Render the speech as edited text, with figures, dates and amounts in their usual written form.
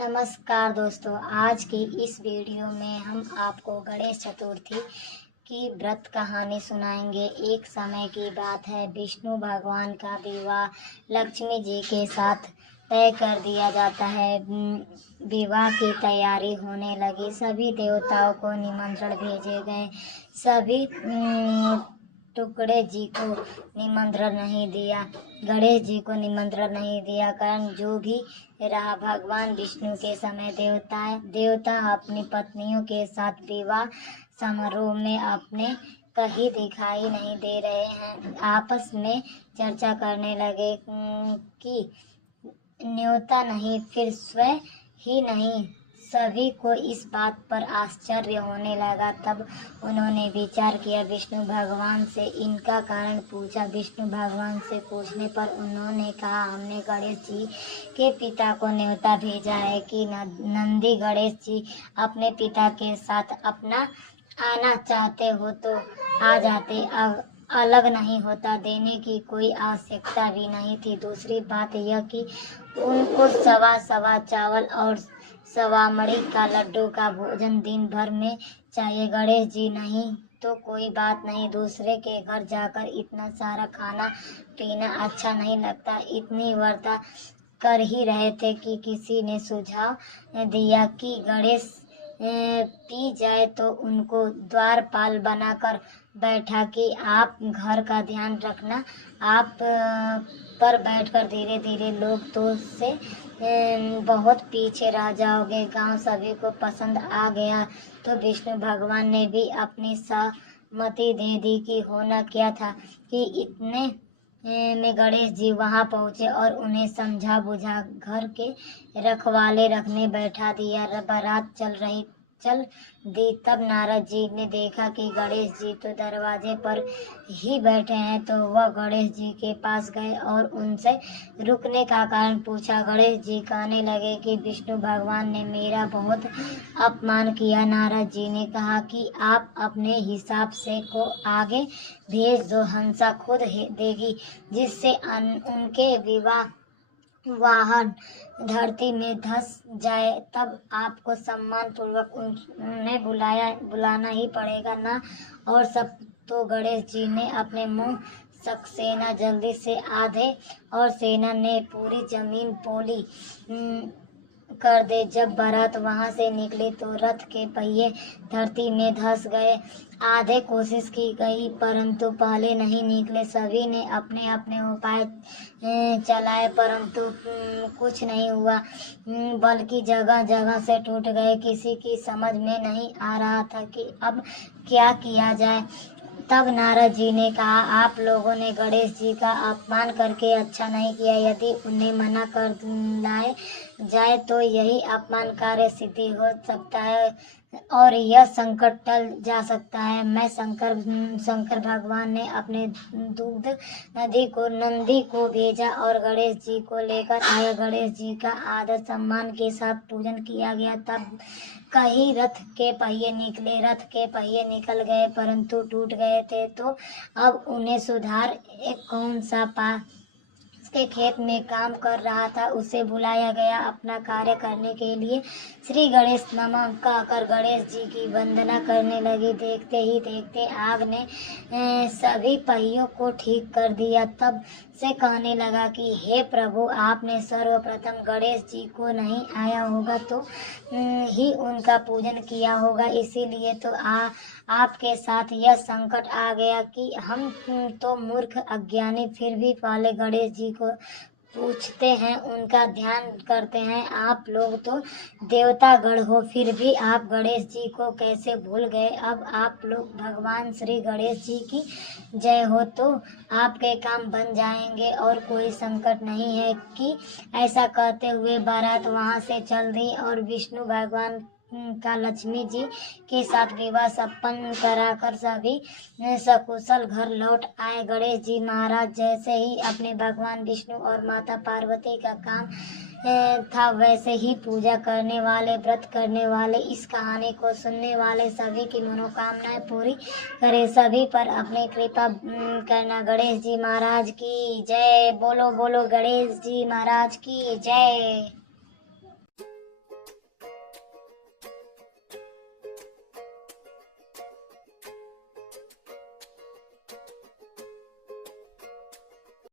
नमस्कार दोस्तों, आज की इस वीडियो में हम आपको गणेश चतुर्थी की व्रत कहानी सुनाएंगे। एक समय की बात है, विष्णु भगवान का विवाह लक्ष्मी जी के साथ तय कर दिया जाता है। विवाह की तैयारी होने लगी। सभी देवताओं को निमंत्रण भेजे गए। सभी टुकड़े जी को निमंत्रण नहीं दिया, गणेश जी को निमंत्रण नहीं दिया। कारण जो भी रहा, भगवान विष्णु के समय देवता अपनी पत्नियों के साथ विवाह समारोह में अपने कहीं दिखाई नहीं दे रहे हैं। आपस में चर्चा करने लगे कि न्योता नहीं, फिर स्वयं ही नहीं। सभी को इस बात पर आश्चर्य होने लगा। तब उन्होंने विचार किया, विष्णु भगवान से इनका कारण पूछा। विष्णु भगवान से पूछने पर उन्होंने कहा, हमने गणेश जी के पिता को न्योता भेजा है कि नंदी गणेश जी अपने पिता के साथ अपना आना चाहते हो तो आ जाते, अलग नहीं होता। देने की कोई आवश्यकता भी नहीं थी। दूसरी बात यह कि उनको सवा चावल और सवा मणि का लड्डू का भोजन दिन भर में चाहिए। गणेश जी नहीं तो कोई बात नहीं, दूसरे के घर जाकर इतना सारा खाना पीना अच्छा नहीं लगता। इतनी वार्ता कर ही रहे थे कि किसी ने सुझाव दिया कि गणेश पी जाए तो उनको द्वारपाल बनाकर बैठा कि आप घर का ध्यान रखना। आप पर बैठकर धीरे धीरे लोग तो से बहुत पीछे रह जाओगे। गांव सभी को पसंद आ गया तो विष्णु भगवान ने भी अपनी सहमति दे दी कि होना क्या था कि इतने में गणेश जी वहां पहुंचे और उन्हें समझा बुझा घर के रखवाले रखने बैठा दिया। बारात चल दी। तब नारद जी ने देखा कि गणेश जी तो दरवाजे पर ही बैठे हैं, तो वह गणेश जी के पास गए और उनसे रुकने का कारण पूछा। गणेश जी कहने लगे कि विष्णु भगवान ने मेरा बहुत अपमान किया। नारद जी ने कहा कि आप अपने हिसाब से को आगे भेज दो, हंसा खुद देगी, जिससे उनके वाहन धरती में धंस जाए। तब आपको सम्मान पूर्वक उन्हें बुलाना ही पड़ेगा ना। और सब तो गणेश जी ने अपने मुंह सक्सेना जल्दी से आधे और सेना ने पूरी जमीन पोली कर दे। जब बारात वहां से निकली तो रथ के पहिए धरती में धंस गए। आधे कोशिश की गई परंतु पहले नहीं निकले। सभी ने अपने अपने उपाय चलाए परंतु कुछ नहीं हुआ, बल्कि जगह जगह से टूट गए। किसी की समझ में नहीं आ रहा था कि अब क्या किया जाए। तब नारद जी ने कहा, आप लोगों ने गणेश जी का अपमान करके अच्छा नहीं किया। यदि उन्हें मना कर लाए जाए तो यही अपमान कार्य सिद्धि हो सकता है और यह संकट टल जा सकता है। मैं शंकर भगवान ने अपने दूध नंदी को भेजा और गणेश जी को लेकर आया। गणेश जी का आदर सम्मान के साथ पूजन किया गया। तब कहीं रथ के पहिए निकल गए परंतु टूट गए थे, तो अब उन्हें सुधार एक कौन सा के खेत में काम कर रहा था, उसे बुलाया गया अपना कार्य करने के लिए। श्री गणेश नमः कहकर गणेश जी की वंदना करने लगी। देखते ही देखते आग ने सभी पहियों को ठीक कर दिया। तब से कहने लगा कि हे प्रभु, आपने सर्वप्रथम गणेश जी को नहीं आया होगा तो ही उनका पूजन किया होगा, इसीलिए तो आपके साथ यह संकट आ गया कि हम तो मूर्ख अज्ञानी फिर भी पहले गणेश जी को पूछते हैं, उनका ध्यान करते हैं। आप लोग तो देवता गण हो, फिर भी आप गणेश जी को कैसे भूल गए। अब आप लोग भगवान श्री गणेश जी की जय हो, तो आपके काम बन जाएंगे और कोई संकट नहीं है कि ऐसा कहते हुए बारात वहां से चल दी और विष्णु भगवान का लक्ष्मी जी के साथ विवाह संपन्न कराकर सभी सकुशल घर लौट आए। गणेश जी महाराज जैसे ही अपने भगवान विष्णु और माता पार्वती का काम था, वैसे ही पूजा करने वाले, व्रत करने वाले, इस कहानी को सुनने वाले सभी की मनोकामनाएं पूरी करे। सभी पर अपनी कृपा करना। गणेश जी महाराज की जय। बोलो बोलो गणेश जी महाराज की जय।